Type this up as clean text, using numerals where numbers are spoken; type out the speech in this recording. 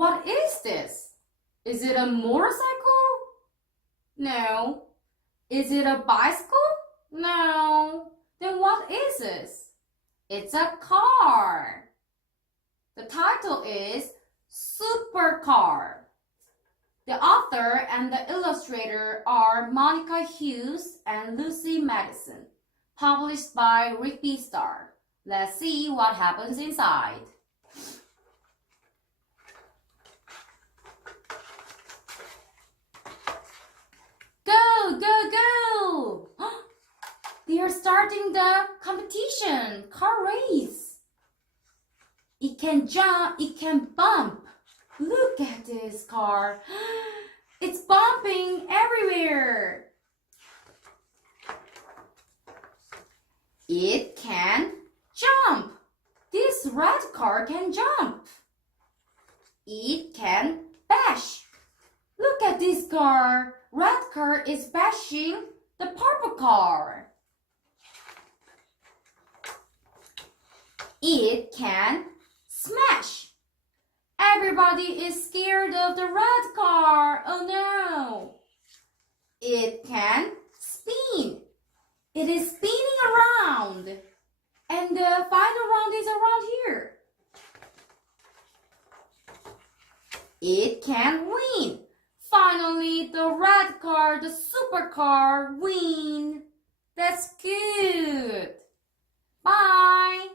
What is this? Is it a motorcycle? No. Is it a bicycle? No. Then what is this? It's a car. The title is Supercar. The author and the illustrator are Monica Hughes and Lucy Madison. Published by 릭비스타. Let's see what happens inside. Go, go, go! They are starting the competition, car race. It can jump, it can bump. Look at this car. It's bumping everywhere. It can jump. This red car can jump. It can bash. Look at this car. Red car is bashing the purple car. It can smash. Everybody is scared of the red car. Oh no. It can spin. It is spinning around. And the final round is around here. It can win. Finally, the red car, the supercar, win. That's good. Bye.